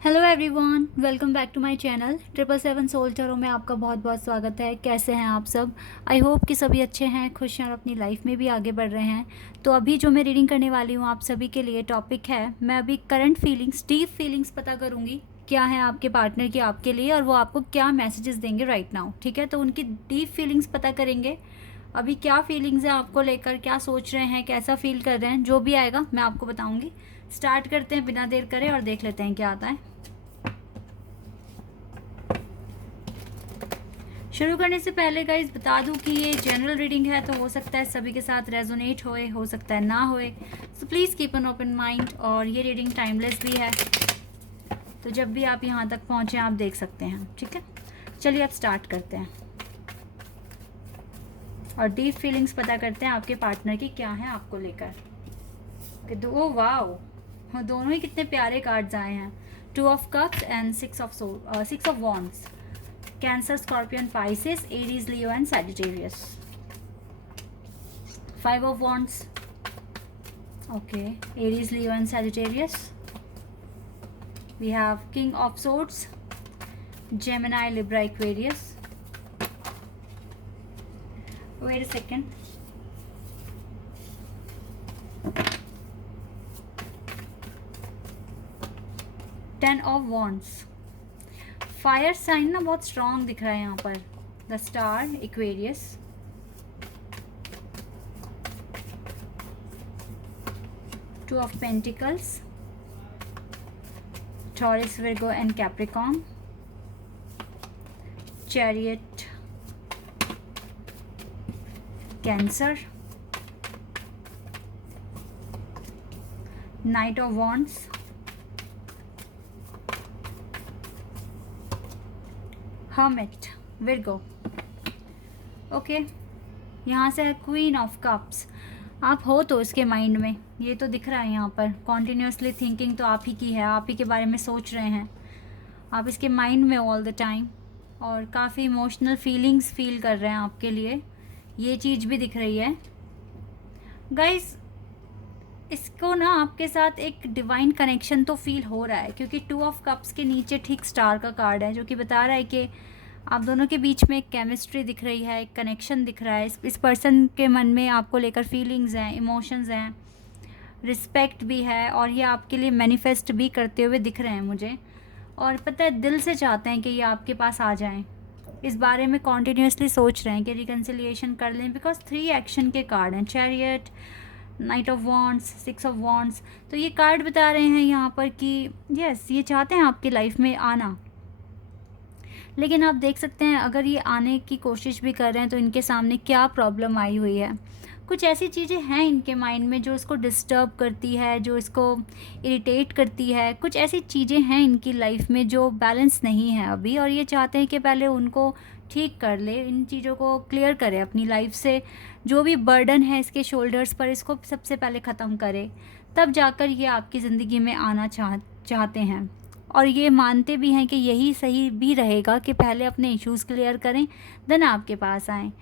Hello everyone, welcome back to my channel 777 soul tarot में आपका बहुत बहुत स्वागत है। कैसे हैं आप सब? आई होप कि सभी अच्छे हैं, खुश हैं और अपनी लाइफ में भी आगे बढ़ रहे हैं। तो अभी जो मैं रीडिंग करने वाली हूँ आप सभी के लिए टॉपिक है, मैं अभी करंट फीलिंग्स, डीप फीलिंग्स पता करूँगी क्या है आपके पार्टनर की आपके लिए और वो आपको क्या मैसेजेस देंगे राइट नाउ। ठीक है, तो उनकी डीप फीलिंग्स पता करेंगे। अभी क्या फीलिंग्स हैं आपको लेकर, क्या सोच रहे हैं, कैसा फील कर रहे हैं, जो भी आएगा मैं आपको बताऊंगी। स्टार्ट करते हैं बिना देर करे और देख लेते हैं क्या आता है। शुरू करने से पहले गाइज बता दूं कि ये जनरल रीडिंग है, तो हो सकता है सभी के साथ रेजोनेट होए, हो सकता है ना होए। So please keep an open mind. और ये रीडिंग टाइमलेस भी है, तो जब भी आप यहाँ तक पहुँचे आप देख सकते हैं। ठीक है, चलिए अब स्टार्ट करते हैं और डीप फीलिंग्स पता करते हैं आपके पार्टनर की क्या है आपको लेकर। ओ वाओ, हाँ दोनों ही कितने प्यारे कार्ड्स आए हैं। 2 of cups and 6 of wands. Cancer, Scorpion, Pisces, Aries, Leo and Sagittarius. 5 of Wands. Okay, Aries, Leo and Sagittarius. We have King of Swords, Gemini, Libra, Aquarius. Wait a second. Ten of Wands. Fire sign ना बहुत strong दिख रहा है यहाँ पर। The star, Aquarius. Two of pentacles, Taurus, Virgo and Capricorn. Chariot, Cancer. Knight of wands, hermit, Virgo. Okay, यहाँ से है क्वीन ऑफ कप्स। आप हो तो इसके माइंड में, ये तो दिख रहा है यहाँ पर। कॉन्टिन्यूसली थिंकिंग तो आप ही की है, आप ही के बारे में सोच रहे हैं आप इसके माइंड में ऑल द टाइम, और काफ़ी इमोशनल फीलिंग्स फील कर रहे हैं आपके लिए, ये चीज़ भी दिख रही है गाइस। इसको ना आपके साथ एक डिवाइन कनेक्शन तो फील हो रहा है, क्योंकि 2 ऑफ कप्स के नीचे ठीक स्टार का कार्ड है, जो कि बता रहा है कि आप दोनों के बीच में एक केमिस्ट्री दिख रही है, एक कनेक्शन दिख रहा है। इस पर्सन के मन में आपको लेकर फीलिंग्स हैं, इमोशंस हैं, रिस्पेक्ट भी है, और ये आपके लिए मैनिफेस्ट भी करते हुए दिख रहे हैं मुझे। और पता है दिल से चाहते हैं कि ये आपके पास आ जाएं, इस बारे में कॉन्टीन्यूसली सोच रहे हैं कि रिकन्सिलिएशन कर लें, बिकॉज 3 एक्शन के कार्ड हैं। Chariot, night of wands, 6 of wands. तो ये कार्ड बता रहे हैं यहाँ पर कि यस, ये चाहते हैं आपकी लाइफ में आना। लेकिन आप देख सकते हैं अगर ये आने की कोशिश भी कर रहे हैं तो इनके सामने क्या प्रॉब्लम आई हुई है। कुछ ऐसी चीज़ें हैं इनके माइंड में जो इसको डिस्टर्ब करती है, जो इसको इरिटेट करती है। कुछ ऐसी चीज़ें हैं इनकी लाइफ में जो बैलेंस नहीं है अभी, और ये चाहते हैं कि पहले उनको ठीक कर ले, इन चीज़ों को क्लियर करे अपनी लाइफ से। जो भी बर्डन है इसके शोल्डर्स पर, इसको सबसे पहले ख़त्म करे, तब जाकर ये आपकी ज़िंदगी में आना चाहते हैं। और ये मानते भी हैं कि यही सही भी रहेगा कि पहले अपने इश्यूज़ क्लियर करें, देन आपके पास आएँ।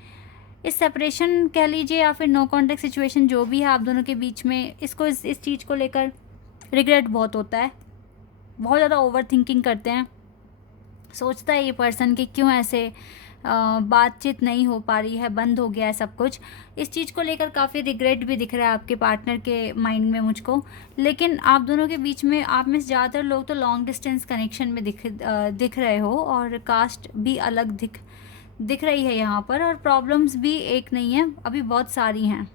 इस सेपरेशन कह लीजिए या फिर नो कॉन्टेक्ट सिचुएशन जो भी है आप दोनों के बीच में, इसको इस चीज़ को लेकर रिग्रेट बहुत होता है, बहुत ज़्यादा ओवर थिंकिंग करते हैं। सोचता है ये पर्सन कि क्यों ऐसे बातचीत नहीं हो पा रही है, बंद हो गया है सब कुछ। इस चीज़ को लेकर काफ़ी रिग्रेट भी दिख रहा है आपके पार्टनर के माइंड में मुझको। लेकिन आप दोनों के बीच में, आप में से ज़्यादातर लोग तो लॉन्ग डिस्टेंस कनेक्शन में दिख रहे हो, और कास्ट भी अलग दिख रही है यहाँ पर, और प्रॉब्लम्स भी एक नहीं है, अभी बहुत सारी हैं।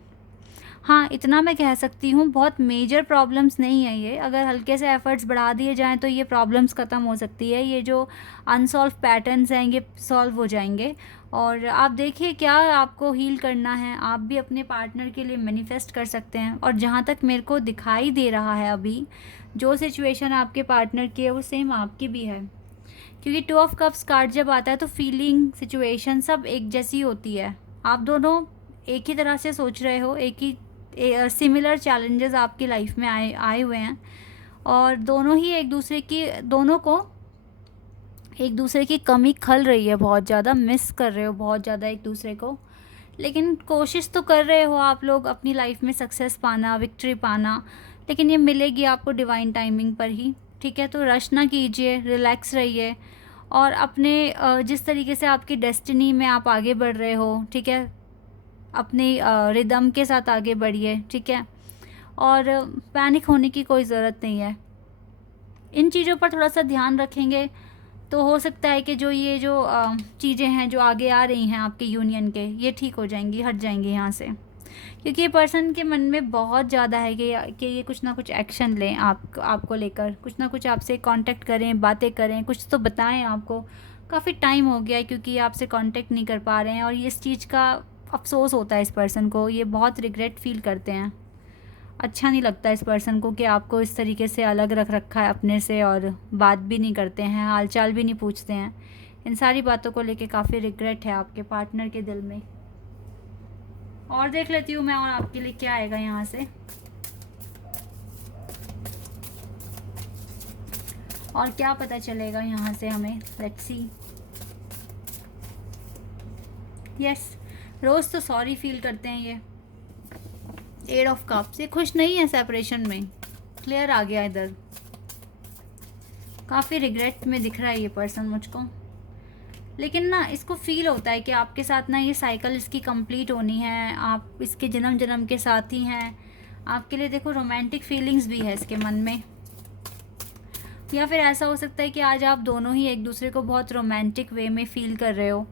हाँ, इतना मैं कह सकती हूँ, बहुत मेजर प्रॉब्लम्स नहीं है ये। अगर हल्के से एफर्ट्स बढ़ा दिए जाएँ तो ये प्रॉब्लम्स ख़त्म हो सकती है। ये जो अनसॉल्व पैटर्न्स हैं ये सॉल्व हो जाएंगे। और आप देखिए क्या आपको हील करना है, आप भी अपने पार्टनर के लिए मैनिफेस्ट कर सकते हैं। और जहाँ तक मेरे को दिखाई दे रहा है अभी, जो सिचुएशन आपके पार्टनर की है वो सेम आपकी भी है, क्योंकि 2 ऑफ कप्स कार्ड जब आता है तो फीलिंग, सिचुएशन सब एक जैसी होती है। आप दोनों एक ही तरह से सोच रहे हो, एक ही सिमिलर चैलेंजेस आपकी लाइफ में आए हुए हैं, और दोनों ही दोनों को एक दूसरे की कमी खल रही है, बहुत ज़्यादा मिस कर रहे हो बहुत ज़्यादा एक दूसरे को। लेकिन कोशिश तो कर रहे हो आप लोग अपनी लाइफ में सक्सेस पाना, विक्ट्री पाना, लेकिन ये मिलेगी आपको डिवाइन टाइमिंग पर ही। ठीक है। तो रश ना कीजिए, रिलैक्स रहिए और अपने जिस तरीके से आपकी डेस्टिनी में आप आगे बढ़ रहे हो, ठीक है, अपनी रिदम के साथ आगे बढ़िए, ठीक है। और पैनिक होने की कोई ज़रूरत नहीं है। इन चीज़ों पर थोड़ा सा ध्यान रखेंगे तो हो सकता है कि जो ये जो चीज़ें हैं जो आगे आ रही हैं आपके यूनियन के, ये ठीक हो जाएंगी, हट जाएंगी यहाँ से। क्योंकि ये पर्सन के मन में बहुत ज़्यादा है कि ये कुछ ना कुछ एक्शन लें आपको लेकर, कुछ ना कुछ आपसे कांटेक्ट करें, बातें करें, कुछ तो बताएं आपको। काफ़ी टाइम हो गया है क्योंकि ये आपसे कांटेक्ट नहीं कर पा रहे हैं और इस चीज़ का अफसोस होता है इस पर्सन को, ये बहुत रिग्रेट फील करते हैं। अच्छा नहीं लगता इस पर्सन को कि आपको इस तरीके से अलग रख रखा है अपने से और बात भी नहीं करते हैं, हालचाल भी नहीं पूछते हैं। इन सारी बातों को लेके काफ़ी रिग्रेट है आपके पार्टनर के दिल में। और देख लेती हूँ मैं और आपके लिए क्या आएगा यहाँ से, और क्या पता चलेगा यहाँ से हमें। Let's see. यस, रोज़ तो सॉरी फील करते हैं ये। 8 ऑफ कप्स, ये खुश नहीं है सेपरेशन में, क्लियर आ गया इधर। काफ़ी रिग्रेट में दिख रहा है ये पर्सन मुझको, लेकिन ना इसको फील होता है कि आपके साथ ना ये साइकिल इसकी कंप्लीट होनी है, आप इसके जन्म जन्म के साथ ही हैं। आपके लिए देखो रोमांटिक फीलिंग्स भी है इसके मन में, या फिर ऐसा हो सकता है कि आज आप दोनों ही एक दूसरे को बहुत रोमांटिक वे में फील कर रहे हो,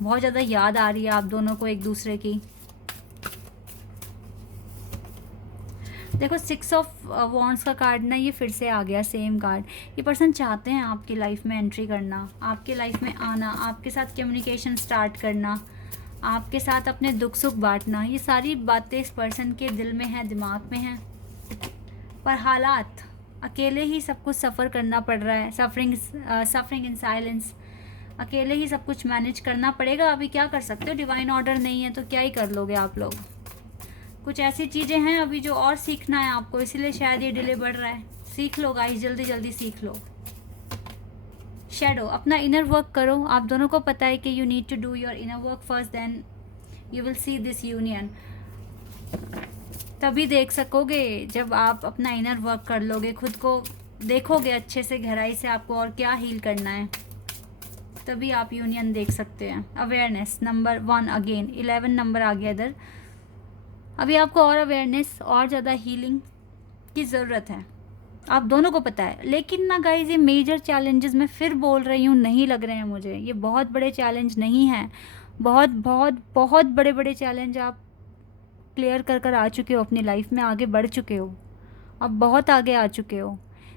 बहुत ज़्यादा याद आ रही है आप दोनों को एक दूसरे की। देखो 6 ऑफ वॉन्ड्स का कार्ड ना ये फिर से आ गया, सेम कार्ड। ये पर्सन चाहते हैं आपकी लाइफ में एंट्री करना, आपके लाइफ में आना, आपके साथ कम्युनिकेशन स्टार्ट करना, आपके साथ अपने दुख सुख बांटना। ये सारी बातें इस पर्सन के दिल में हैं, दिमाग में हैं, पर हालात, अकेले ही सब कुछ सफ़र करना पड़ रहा है। सफरिंग इन साइलेंस, अकेले ही सब कुछ मैनेज करना पड़ेगा। अभी क्या कर सकते हो, डिवाइन ऑर्डर नहीं है तो क्या ही कर लोगे आप लोग। कुछ ऐसी चीज़ें हैं अभी जो और सीखना है आपको, इसीलिए शायद ये डिले बढ़ रहा है। सीख लो गाइस, जल्दी जल्दी सीख लो। शैडो, अपना इनर वर्क करो। आप दोनों को पता है कि you need to do your inner work first, then you will see this union. तभी देख सकोगे जब आप अपना इनर वर्क कर लोगे, खुद को देखोगे अच्छे से गहराई से आपको और क्या हील करना है, तभी आप यूनियन देख सकते हैं। अवेयरनेस नंबर 1 अगेन, 11 नंबर आ गया इधर। अभी आपको और अवेयरनेस और ज़्यादा हीलिंग की ज़रूरत है, आप दोनों को पता है। लेकिन ना गाइज, ये मेजर चैलेंजेस मैं फिर बोल रही हूँ नहीं लग रहे हैं मुझे। ये बहुत बड़े चैलेंज नहीं हैं, बहुत बहुत बहुत बड़े बड़े चैलेंज आप क्लियर कर कर आ चुके हो अपनी लाइफ में, आगे बढ़ चुके हो, अब बहुत आगे आ चुके हो।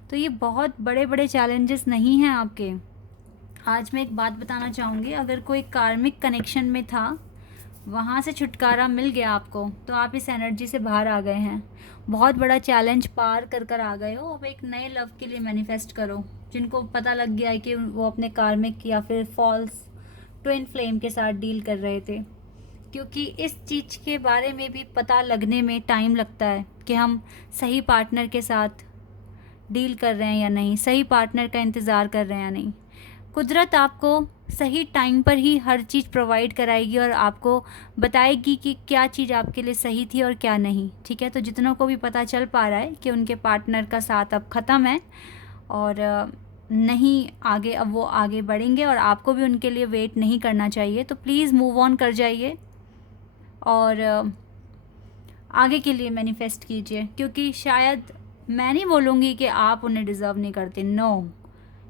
तो ये बहुत बड़े बड़े चैलेंजेस नहीं हैं आपके। आज मैं एक बात बताना चाहूँगी, अगर कोई कार्मिक कनेक्शन में था, वहाँ से छुटकारा मिल गया आपको, तो आप इस एनर्जी से बाहर आ गए हैं, बहुत बड़ा चैलेंज पार कर कर आ गए हो। अब एक नए लव के लिए मैनिफेस्ट करो। जिनको पता लग गया है कि वो अपने कार्मिक या फिर फॉल्स ट्विन फ्लेम के साथ डील कर रहे थे, क्योंकि इस चीज़ के बारे में भी पता लगने में टाइम लगता है कि हम सही पार्टनर के साथ डील कर रहे हैं या नहीं, सही पार्टनर का इंतज़ार कर रहे हैं या नहीं। कुदरत आपको सही टाइम पर ही हर चीज़ प्रोवाइड कराएगी और आपको बताएगी कि क्या चीज़ आपके लिए सही थी और क्या नहीं, ठीक है। तो जितनों को भी पता चल पा रहा है कि उनके पार्टनर का साथ अब ख़त्म है और नहीं आगे, अब वो आगे बढ़ेंगे और आपको भी उनके लिए वेट नहीं करना चाहिए, तो प्लीज़ मूव ऑन कर जाइए और आगे के लिए मैनिफेस्ट कीजिए। क्योंकि शायद मैं नहीं बोलूँगी कि आप उन्हें डिज़र्व नहीं करते, नो,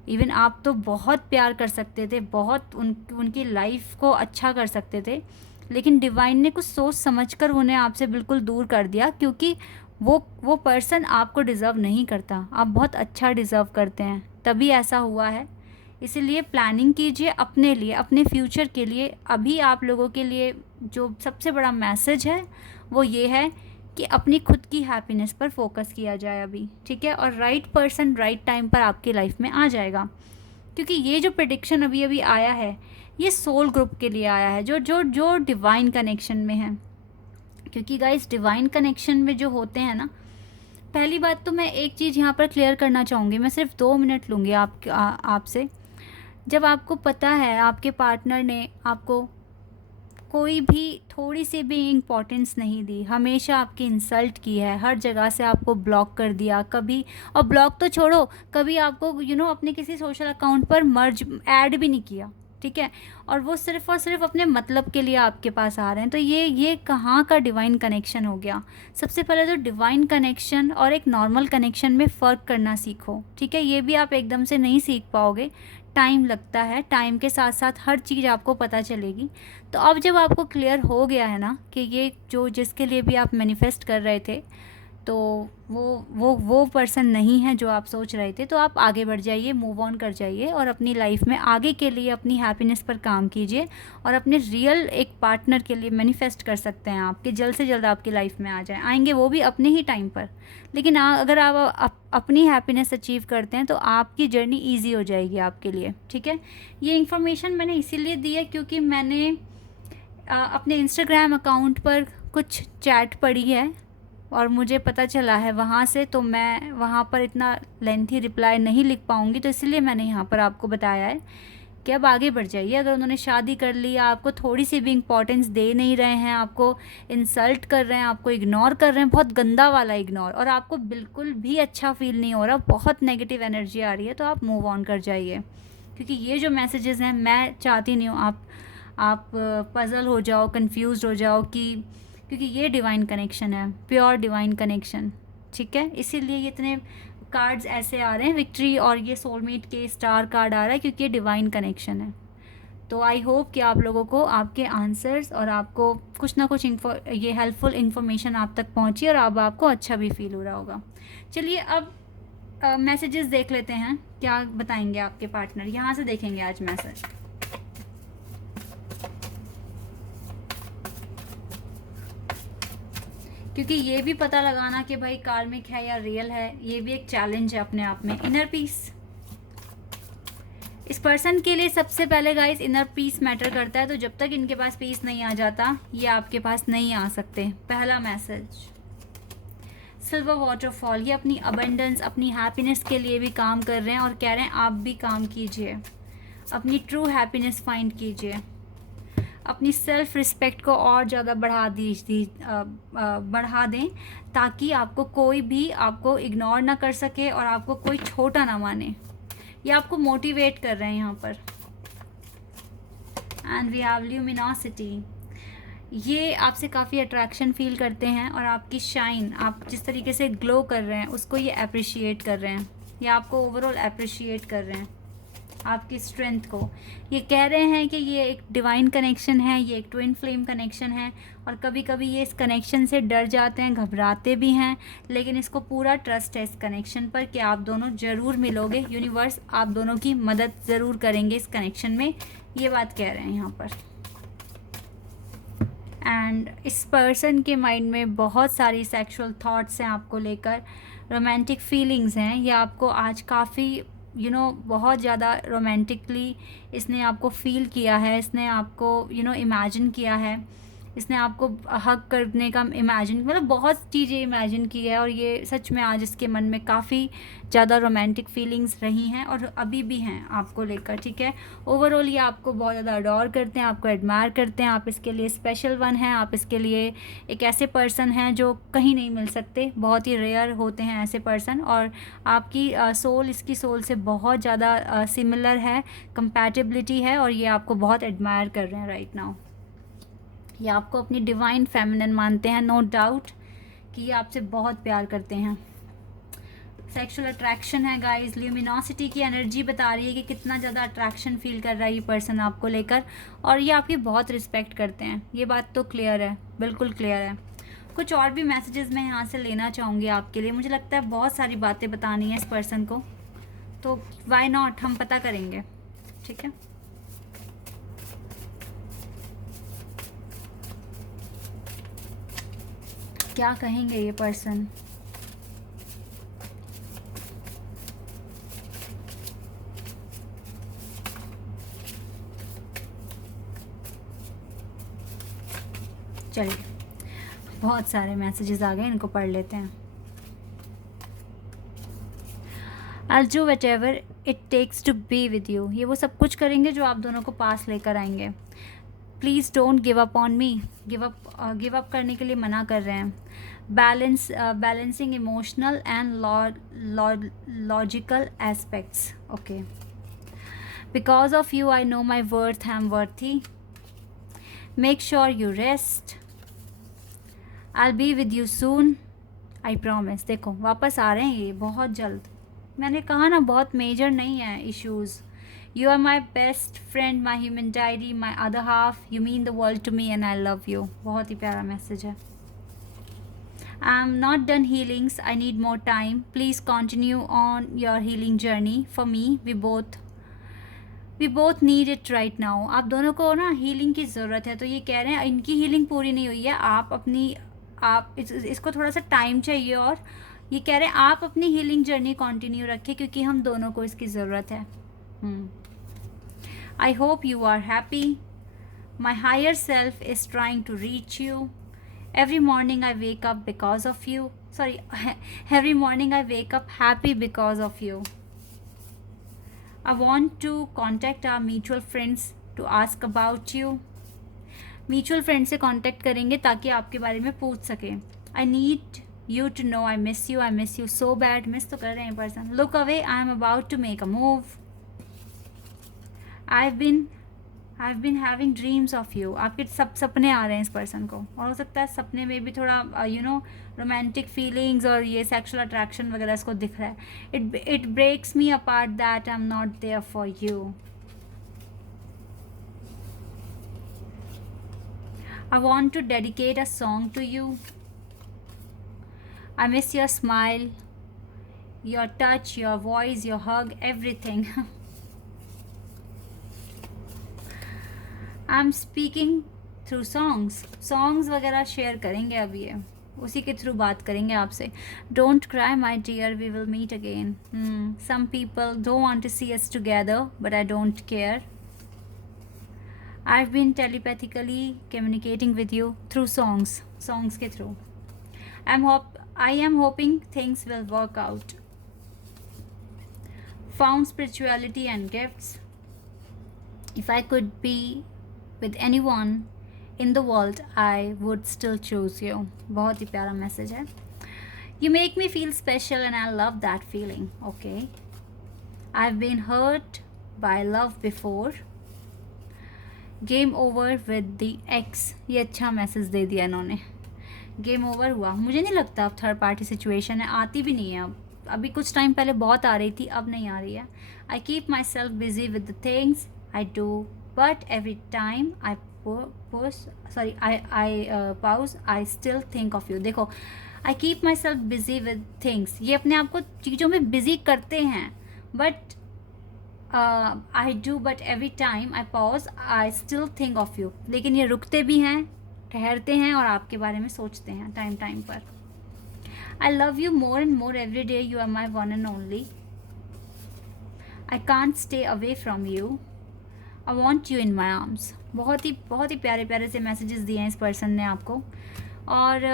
इवन आप तो बहुत प्यार कर सकते थे, बहुत उनकी लाइफ को अच्छा कर सकते थे, लेकिन डिवाइन ने कुछ सोच समझकर उन्हें आपसे बिल्कुल दूर कर दिया, क्योंकि वो पर्सन आपको डिज़र्व नहीं करता। आप बहुत अच्छा डिज़र्व करते हैं, तभी ऐसा हुआ है। इसीलिए प्लानिंग कीजिए अपने लिए, अपने फ्यूचर के लिए। अभी आप लोगों के लिए जो सबसे बड़ा मैसेज है वो ये है कि अपनी खुद की हैप्पीनेस पर फोकस किया जाए अभी, ठीक है। और राइट पर्सन राइट टाइम पर आपकी लाइफ में आ जाएगा, क्योंकि ये जो प्रेडिक्शन अभी अभी आया है ये सोल ग्रुप के लिए आया है, जो जो जो डिवाइन कनेक्शन में है। क्योंकि गाइस डिवाइन कनेक्शन में जो होते हैं ना, पहली बात तो मैं एक चीज़ यहाँ पर क्लियर करना चाहूँगी, मैं सिर्फ 2 मिनट लूँगी आपसे। जब आपको पता है आपके पार्टनर ने आपको कोई भी थोड़ी सी भी इम्पोर्टेंस नहीं दी, हमेशा आपकी इंसल्ट की है, हर जगह से आपको ब्लॉक कर दिया कभी। और ब्लॉक तो छोड़ो, कभी आपको अपने किसी सोशल अकाउंट पर मर्ज ऐड भी नहीं किया, ठीक है। और वो सिर्फ़ और सिर्फ अपने मतलब के लिए आपके पास आ रहे हैं। तो ये कहाँ का डिवाइन कनेक्शन हो गया। सबसे पहले तो डिवाइन कनेक्शन और एक नॉर्मल कनेक्शन में फ़र्क करना सीखो, ठीक है। ये भी आप एकदम से नहीं सीख पाओगे, टाइम लगता है, टाइम के साथ साथ हर चीज़ आपको पता चलेगी। तो अब जब आपको क्लियर हो गया है ना कि ये जो जिसके लिए भी आप मैनिफेस्ट कर रहे थे, तो वो पर्सन नहीं है जो आप सोच रहे थे, तो आप आगे बढ़ जाइए, मूव ऑन कर जाइए और अपनी लाइफ में आगे के लिए अपनी हैप्पीनेस पर काम कीजिए और अपने रियल एक पार्टनर के लिए मैनिफेस्ट कर सकते हैं आप कि जल्द से जल्द आपकी लाइफ में आ जाए, आएंगे वो भी अपने ही टाइम पर। लेकिन अगर आप अपनी हैप्पीनेस अचीव करते हैं तो आपकी जर्नी ईजी हो जाएगी आपके लिए, ठीक है। ये इन्फॉर्मेशन मैंने इसीलिए दी है क्योंकि मैंने अपने इंस्टाग्राम अकाउंट पर कुछ चैट पढ़ी है और मुझे पता चला है वहाँ से, तो मैं वहाँ पर इतना लेंथी रिप्लाई नहीं लिख पाऊँगी, तो इसलिए मैंने यहाँ पर आपको बताया है कि अब आगे बढ़ जाइए। अगर उन्होंने शादी कर ली, आपको थोड़ी सी भी इम्पोर्टेंस दे नहीं रहे हैं, आपको इंसल्ट कर रहे हैं, आपको इग्नोर कर रहे हैं, बहुत गंदा वाला इग्नोर, और आपको बिल्कुल भी अच्छा फील नहीं हो रहा, बहुत नेगेटिव एनर्जी आ रही है, तो आप मूव ऑन कर जाइए। क्योंकि ये जो मैसेजेस हैं, मैं चाहती नहीं हूँ आप पज़ल हो जाओ, कंफ्यूज हो जाओ, क्योंकि ये डिवाइन कनेक्शन है, प्योर डिवाइन कनेक्शन, ठीक है। इसीलिए ये इतने कार्ड्स ऐसे आ रहे हैं, विक्ट्री और ये सोलमेट के स्टार कार्ड आ रहा है, क्योंकि ये डिवाइन कनेक्शन है। तो आई होप कि आप लोगों को आपके आंसर्स और आपको कुछ ना कुछ ये हेल्पफुल इन्फॉर्मेशन आप तक पहुंची और अब आपको अच्छा भी फील हो रहा होगा। चलिए अब मैसेजेस देख लेते हैं, क्या बताएंगे आपके पार्टनर। यहाँ से देखेंगे आज मैसेज। क्योंकि ये भी पता लगाना कि भाई कार्मिक है या रियल है, ये भी एक चैलेंज है अपने आप में। इनर पीस, इस पर्सन के लिए सबसे पहले गाइस इनर पीस मैटर करता है, तो जब तक इनके पास पीस नहीं आ जाता, ये आपके पास नहीं आ सकते। पहला मैसेज सिल्वर वाटरफॉल, ये अपनी अबंडेंस, अपनी हैप्पीनेस के लिए भी काम कर रहे हैं और कह रहे हैं आप भी काम कीजिए, अपनी ट्रू हैप्पीनेस फाइंड कीजिए, अपनी सेल्फ रिस्पेक्ट को और ज़्यादा बढ़ा दें ताकि आपको कोई भी आपको इग्नोर ना कर सके और आपको कोई छोटा ना माने। ये आपको मोटिवेट कर रहे हैं यहाँ पर। एंड वी हैव ल्यूमिनोसिटी, ये आपसे काफ़ी अट्रैक्शन फील करते हैं और आपकी शाइन, आप जिस तरीके से ग्लो कर रहे हैं उसको ये अप्रिशिएट कर रहे हैं, ये आपको ओवरऑल अप्रिशिएट कर रहे हैं, आपकी स्ट्रेंथ को। ये कह रहे हैं कि ये एक डिवाइन कनेक्शन है, ये एक ट्विन फ्लेम कनेक्शन है और कभी कभी ये इस कनेक्शन से डर जाते हैं, घबराते भी हैं, लेकिन इसको पूरा ट्रस्ट है इस कनेक्शन पर कि आप दोनों ज़रूर मिलोगे, यूनिवर्स आप दोनों की मदद ज़रूर करेंगे इस कनेक्शन में, ये बात कह रहे हैं यहाँ पर। एंड इस पर्सन के माइंड में बहुत सारी सेक्सुअल थॉट्स हैं आपको लेकर, रोमांटिक फीलिंग्स हैं, ये आपको आज काफ़ी बहुत ज़्यादा रोमांटिकली इसने आपको फील किया है, इसने आपको इमेजिन किया है, इसने आपको हग करने का इमेजिन, मतलब बहुत चीज़ें इमेजिन की है और ये सच में आज इसके मन में काफ़ी ज़्यादा रोमांटिक फीलिंग्स रही हैं और अभी भी हैं आपको लेकर, ठीक है। ओवरऑल ये आपको बहुत ज़्यादा अडोर करते हैं, आपको एडमायर करते हैं, आप इसके लिए स्पेशल वन हैं, आप इसके लिए एक ऐसे पर्सन हैं जो कहीं नहीं मिल सकते, बहुत ही रेयर होते हैं ऐसे पर्सन, और आपकी सोल इसकी सोल से बहुत ज़्यादा सिमिलर है, कंपैटिबिलिटी है और ये आपको बहुत एडमायर कर रहे हैं राइट नाउ। ये आपको अपनी डिवाइन फेमिनिन मानते हैं, नो डाउट कि ये आपसे बहुत प्यार करते हैं। सेक्सुअल अट्रैक्शन है गाइस, ल्यूमिनोसिटी की एनर्जी बता रही है कि कितना ज़्यादा अट्रैक्शन फील कर रहा है ये पर्सन आपको लेकर, और ये आपकी बहुत रिस्पेक्ट करते हैं, ये बात तो क्लियर है, बिल्कुल क्लियर है। कुछ और भी मैसेजेस मैं यहाँ से लेना चाहूँगी आपके लिए, मुझे लगता है बहुत सारी बातें बतानी है इस पर्सन को, तो वाई नॉट, हम पता करेंगे, ठीक है। क्या कहेंगे ये पर्सन। चलिए बहुत सारे मैसेजेस आ गए, इनको पढ़ लेते हैं। I'll do whatever it takes to be with you, ये वो सब कुछ करेंगे जो आप दोनों को पास लेकर आएंगे। Please don't give up on me, give up करने के लिए मना कर रहे हैं. Balancing emotional and logical aspects. Okay. Because of you I know my worth, I am worthy. Make sure you rest. I be with you soon, I promise. देखो वापस आ रहे हैं ये बहुत जल्द. मैंने कहा ना बहुत मेजर नहीं है issues. You are my best friend, my human diary, my other half, you mean the world to me and I love you. बहुत ही प्यारा मैसेज है. I am not done healings, I need more time. Please continue on your healing journey for me. We both need it right now. आप दोनों को ना healing की ज़रूरत है. तो ये कह रहे हैं इनकी हीलिंग पूरी नहीं हुई है, आप इसको थोड़ा सा टाइम चाहिए. और ये कह रहे हैं आप अपनी हीलिंग जर्नी कंटिन्यू रखें क्योंकि हम दोनों को इसकी ज़रूरत है. I hope you are happy. My higher self is trying to reach you. Every morning I wake up because of you. Every morning I wake up happy because of you. I want to contact our mutual friends to ask about you. Mutual friend से contact करेंगे ताकि आपके बारे में पूछ सकें. I need you to know I miss you so bad. Miss तो कर रहे हैं person. Look away, I am about to make a move. I have been having dreams of you. आपके सब सपने आ रहे हैं इस पर्सन को, और हो सकता है सपने में भी थोड़ा रोमांटिक फीलिंग्स और ये सेक्सुअल अट्रैक्शन वगैरह इसको दिख रहा है. It breaks me apart that I am not there for you. I want to dedicate a song to you. I miss your smile, your touch, your voice, your hug, everything. I'm speaking through songs. Songs वगैरह share करेंगे अभी ये, उसी के through बात करेंगे आपसे. Don't cry my dear, we will meet again. Some people don't want to see us together, but I don't care. I've been telepathically communicating with you through songs के through. I am hoping things will work out. Found spirituality and gifts. If I could be with anyone in the world, I would still choose you. बहुत ही प्यारा message है. You make me feel special and I love that feeling. Okay. I've been hurt by love before. Game over with the x. ये अच्छा message दे दिया इन्होंने. Game over हुआ. मुझे नहीं लगता अब थर्ड पार्टी सिचुएशन है, आती भी नहीं है अब. अभी कुछ टाइम पहले बहुत आ रही थी, अब नहीं आ रही है. I keep myself busy with the things I do, but every time I pause I still think of you. देखो, I keep myself busy with things, ये अपने आप को चीज़ों में बिजी करते हैं. But I do, but every time I pause I still think of you. लेकिन ये रुकते भी हैं, ठहरते हैं और आपके बारे में सोचते हैं टाइम पर. I love you more and more every day. You are my one and only. I can't stay away from you. I want you in my arms. बहुत ही प्यारे से मैसेजेस दिए हैं इस पर्सन ने आपको. और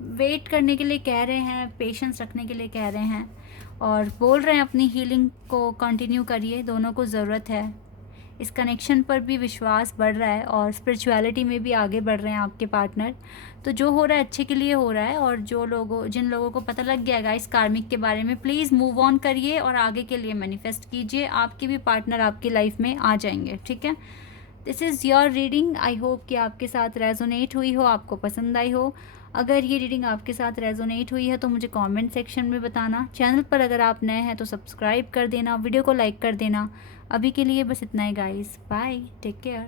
वेट करने के लिए कह रहे हैं, पेशेंस रखने के लिए कह रहे हैं, और बोल रहे हैं अपनी हीलिंग को कंटिन्यू करिए. दोनों को ज़रूरत है. इस कनेक्शन पर भी विश्वास बढ़ रहा है और स्पिरिचुअलिटी में भी आगे बढ़ रहे हैं आपके पार्टनर. तो जो हो रहा है अच्छे के लिए हो रहा है. और जिन लोगों को पता लग गया इस कार्मिक के बारे में, प्लीज़ मूव ऑन करिए और आगे के लिए मैनिफेस्ट कीजिए. आपके भी पार्टनर आपकी लाइफ में आ जाएंगे. ठीक है. This is your reading. I hope कि आपके साथ रेजोनेट हुई हो, आपको पसंद आई हो. अगर ये रीडिंग आपके साथ रेजोनेट हुई है तो मुझे कमेंट सेक्शन में बताना. चैनल पर अगर आप नए हैं तो सब्सक्राइब कर देना, वीडियो को लाइक कर देना. अभी के लिए बस इतना ही गाइस. Bye, take care.